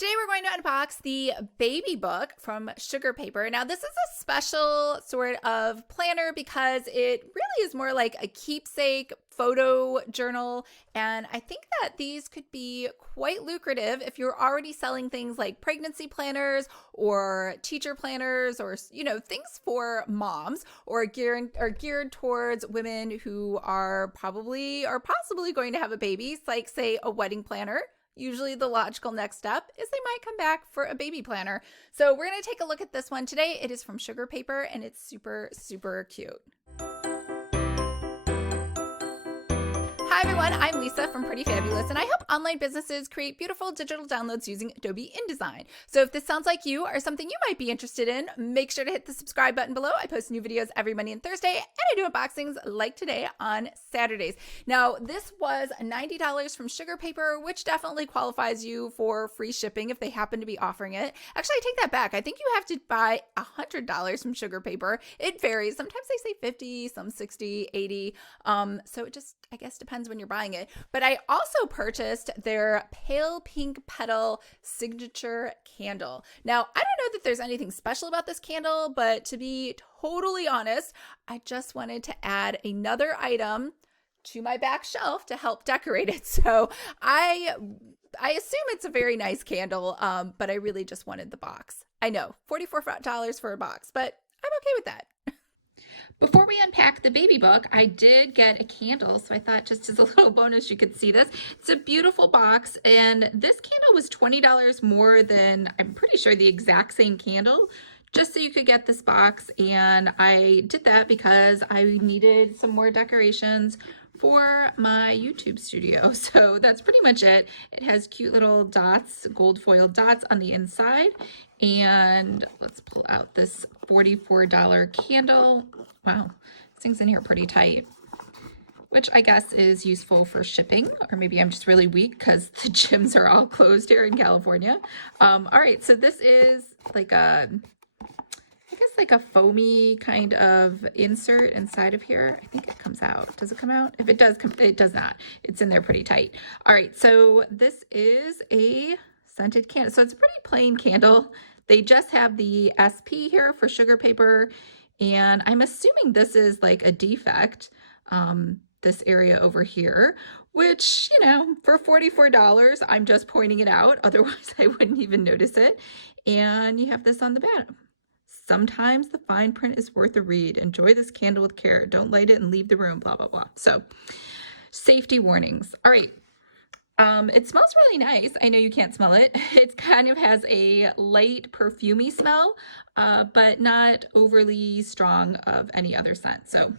Today we're going to unbox the baby book from Sugar Paper. Now this is a special sort of planner because it really is more like a keepsake photo journal, and I think that these could be quite lucrative if you're already selling things like pregnancy planners or teacher planners or things for moms or geared towards women who are probably or possibly going to have a baby, like say a wedding planner. Usually the logical next step is they might come back for a baby planner. So we're going to take a look at this one today. It is from Sugar Paper and it's super, super cute. Hi everyone, I'm Lisa from Pretty Fabulous, and I help online businesses create beautiful digital downloads using Adobe InDesign. So if this sounds like you or something you might be interested in, make sure to hit the subscribe button below. I post new videos every Monday and Thursday, and I do unboxings like today on Saturdays. Now, this was $90 from Sugar Paper, which definitely qualifies you for free shipping if they happen to be offering it. Actually, I take that back. I think you have to buy $100 from Sugar Paper. It varies. Sometimes they say 50, some 60, 80. So it just, I guess, depends when you're buying it. But I also purchased their pale pink petal signature candle. Now, I don't know that there's anything special about this candle, but to be totally honest, I just wanted to add another item to my back shelf to help decorate it. So I assume it's a very nice candle, but I really just wanted the box. I know, $44 for a box, but I'm okay with that. Before we unpack the baby book, I did get a candle, so I thought just as a little bonus you could see this. It's a beautiful box, and this candle was $20 more than, I'm pretty sure, the exact same candle, just so you could get this box. And I did that because I needed some more decorations for my YouTube studio. So that's pretty much it. It has cute little dots, gold foil dots on the inside. And let's pull out this $44 candle. Wow, this thing's in here pretty tight, which I guess is useful for shipping, or maybe I'm just really weak because the gyms are all closed here in California. All right, so this is like a, I guess like a foamy kind of insert inside of here. I think it comes out. Does it come out? If it does come, it does not. It's in there pretty tight. All right, so this is a scented candle. So it's a pretty plain candle. They just have the SP here for Sugar Paper, and I'm assuming this is like a defect, this area over here, which, you know, for $44, I'm just pointing it out. Otherwise, I wouldn't even notice it. And you have this on the back. Sometimes the fine print is worth a read. Enjoy this candle with care. Don't light it and leave the room, blah, blah, blah. So safety warnings. All right. It smells really nice. I know you can't smell it. It kind of has a light perfumey smell, but not overly strong of any other scent. So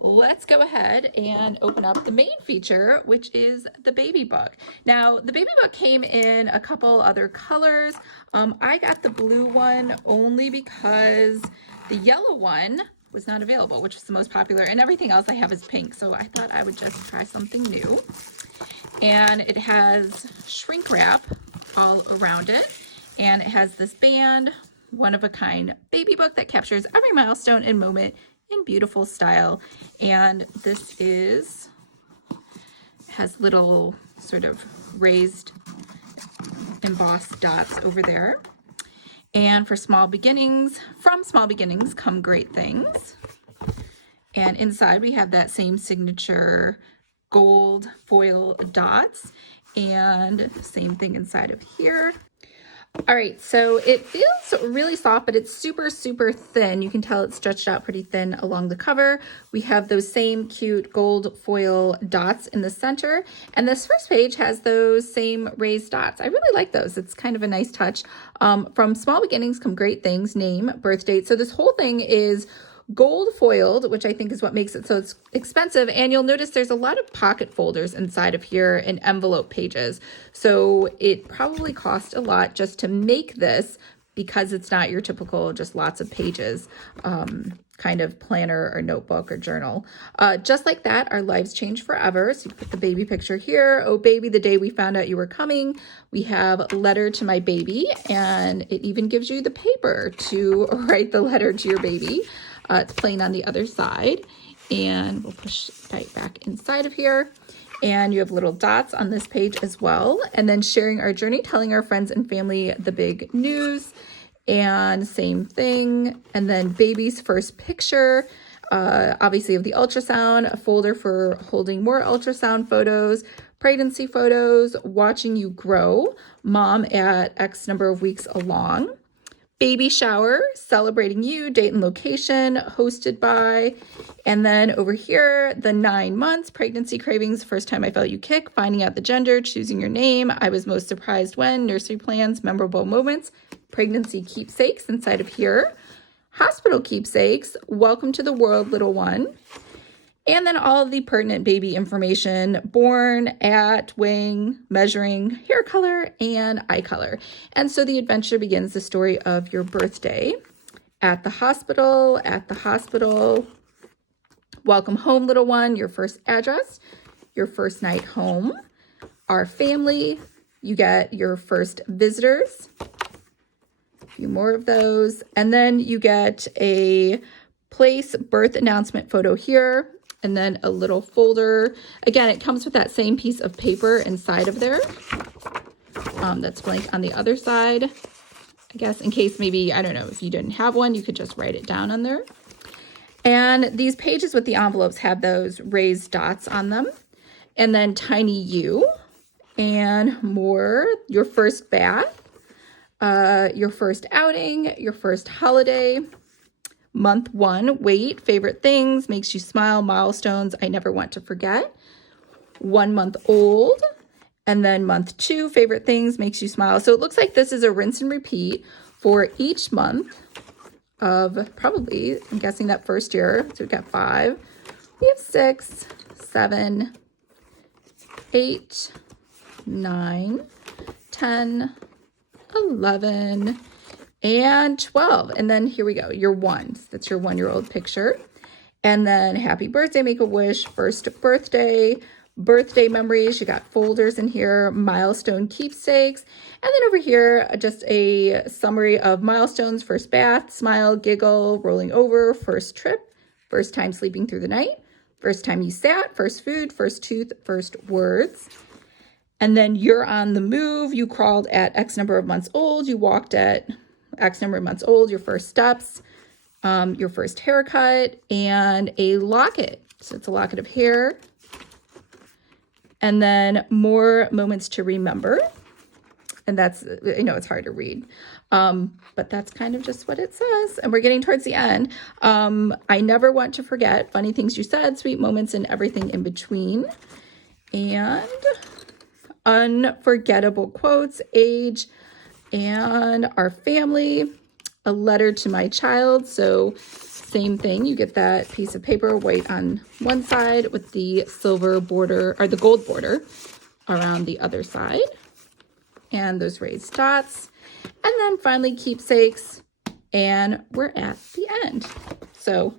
let's go ahead and open up the main feature, which is the baby book. Now, the baby book came in a couple other colors. I got the blue one only because the yellow one was not available, which is the most popular, and everything else I have is pink. So I thought I would just try something new. And it has shrink wrap all around it, and it has this band, one of a kind baby book that captures every milestone and moment in beautiful style. And this has little sort of raised embossed dots over there. And for small beginnings, from small beginnings come great things. And inside we have that same signature gold foil dots, and same thing inside of here. All right, so it feels really soft, but it's super, super thin. You can tell it's stretched out pretty thin along the cover. We have those same cute gold foil dots in the center, and this first page has those same raised dots. I really like those. It's kind of a nice touch. From small beginnings come great things, name, birth date. So this whole thing is gold foiled, which I think is what makes it so it's expensive. And you'll notice there's a lot of pocket folders inside of here and envelope pages. So it probably cost a lot just to make this, because it's not your typical just lots of pages kind of planner or notebook or journal. Just like that, our lives change forever. So you put the baby picture here. Oh baby, the day we found out you were coming. We have letter to my baby, and it even gives you the paper to write the letter to your baby. It's plain on the other side, and we'll push it right back inside of here. And you have little dots on this page as well. And then sharing our journey, telling our friends and family the big news. And same thing. And then baby's first picture, obviously of the ultrasound, a folder for holding more ultrasound photos, pregnancy photos, watching you grow, mom at X number of weeks along, baby shower, celebrating you, date and location, hosted by, and then over here, the 9 months, pregnancy cravings, first time I felt you kick, finding out the gender, choosing your name, I was most surprised when, nursery plans, memorable moments, pregnancy keepsakes inside of here, hospital keepsakes, welcome to the world, little one, and then all of the pertinent baby information, born, at, weighing, measuring, hair color, and eye color. And so the adventure begins the story of your birthday at the hospital, welcome home, little one, your first address, your first night home, our family, you get your first visitors, a few more of those, and then you get a place birth announcement photo here, and then a little folder. Again, it comes with that same piece of paper inside of there. That's blank on the other side. I guess in case maybe, I don't know, if you didn't have one, you could just write it down on there. And these pages with the envelopes have those raised dots on them. And then tiny you and more, your first bath, your first outing, your first holiday, month 1, weight, favorite things, makes you smile, milestones, I never want to forget. 1 month old. And then month 2, favorite things, makes you smile. So it looks like this is a rinse and repeat for each month of probably, I'm guessing that first year. So we've got 5. We have 6, 7, 8, 9, 10, 11, and 12. And then here we go, your 1. That's your 1-year-old picture. And then happy birthday, make a wish, first birthday, birthday memories. You got folders in here, milestone keepsakes. And then over here, just a summary of milestones, first bath, smile, giggle, rolling over, first trip, first time sleeping through the night, first time you sat, first food, first tooth, first words. And then you're on the move. You crawled at X number of months old. You walked at X number of months old, your first steps, your first haircut, and a locket. So it's a locket of hair. And then more moments to remember. And that's, I know it's hard to read, but that's kind of just what it says. And we're getting towards the end. I never want to forget, funny things you said, sweet moments, and everything in between. And unforgettable quotes, age, and our family, a letter to my child. So same thing, you get that piece of paper, white on one side with the silver border, or the gold border around the other side, and those raised dots. And then finally keepsakes, and we're at the end. So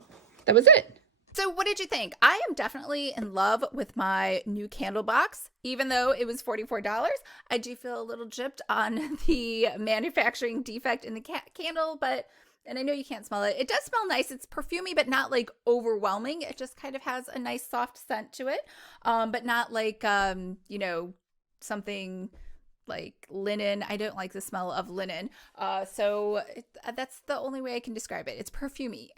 that was it. So what did you think? I am definitely in love with my new candle box. Even though it was $44, I do feel a little gypped on the manufacturing defect in the candle, and I know you can't smell it. It does smell nice. It's perfumey, but not like overwhelming. It just kind of has a nice soft scent to it, but not like, something like linen. I don't like the smell of linen. So that's the only way I can describe it. It's perfumey.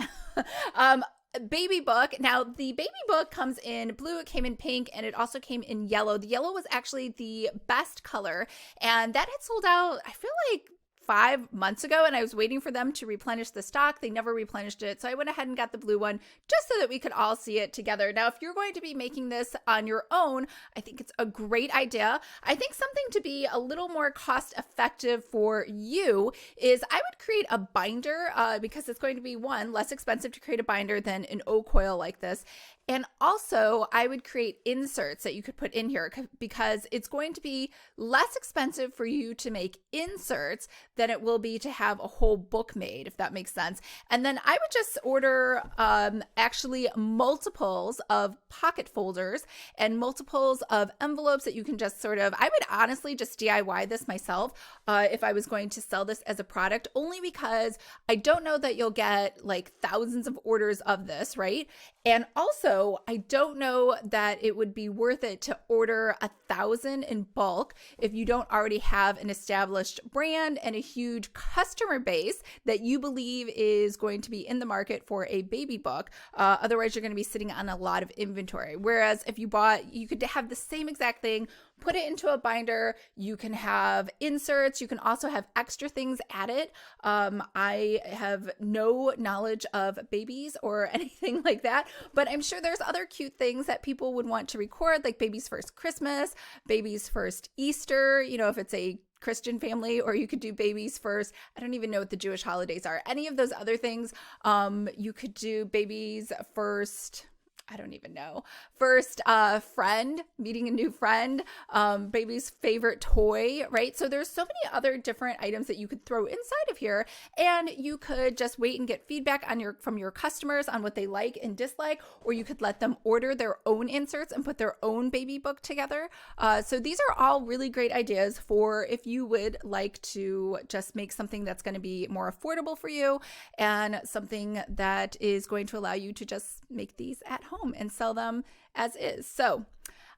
Baby book. Now the baby book comes in blue, it came in pink, and it also came in yellow. The yellow was actually the best color, and that had sold out, I feel like 5 months ago, and I was waiting for them to replenish the stock. They never replenished it, so I went ahead and got the blue one just so that we could all see it together. Now, if you're going to be making this on your own, I think it's a great idea. I think something to be a little more cost effective for you is I would create a binder because it's going to be, one, less expensive to create a binder than an oak coil like this. And also, I would create inserts that you could put in here because it's going to be less expensive for you to make inserts than it will be to have a whole book made, if that makes sense. And then I would just order actually multiples of pocket folders and multiples of envelopes that you can just sort of, I would honestly just DIY this myself if I was going to sell this as a product, only because I don't know that you'll get like thousands of orders of this, right? And also, So I don't know that it would be worth it to order 1,000 in bulk if you don't already have an established brand and a huge customer base that you believe is going to be in the market for a baby book. Otherwise, you're going to be sitting on a lot of inventory. Whereas if you could have the same exact thing, put it into a binder. You can have inserts. You can also have extra things added. I have no knowledge of babies or anything like that, but I'm sure there's other cute things that people would want to record, like baby's first Christmas, baby's first Easter, if it's a Christian family, or you could do baby's first, I don't even know what the Jewish holidays are, any of those other things. You could do baby's first, I don't even know. First friend, meeting a new friend, baby's favorite toy, right? So there's so many other different items that you could throw inside of here, and you could just wait and get feedback from your customers on what they like and dislike, or you could let them order their own inserts and put their own baby book together. So these are all really great ideas for if you would like to just make something that's going to be more affordable for you and something that is going to allow you to just make these at home and sell them as is. So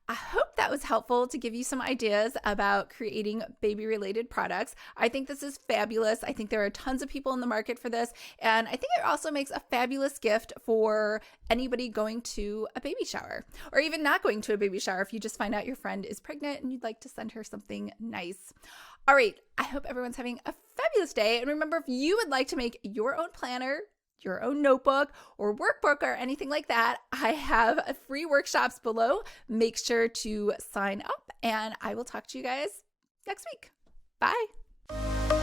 I hope that was helpful to give you some ideas about creating baby related products. I think this is fabulous. I think there are tons of people in the market for this. And I think it also makes a fabulous gift for anybody going to a baby shower, or even not going to a baby shower if you just find out your friend is pregnant and you'd like to send her something nice. All right. I hope everyone's having a fabulous day. And remember, if you would like to make your own planner, your own notebook or workbook or anything like that, I have free workshops below. Make sure to sign up, and I will talk to you guys next week. Bye.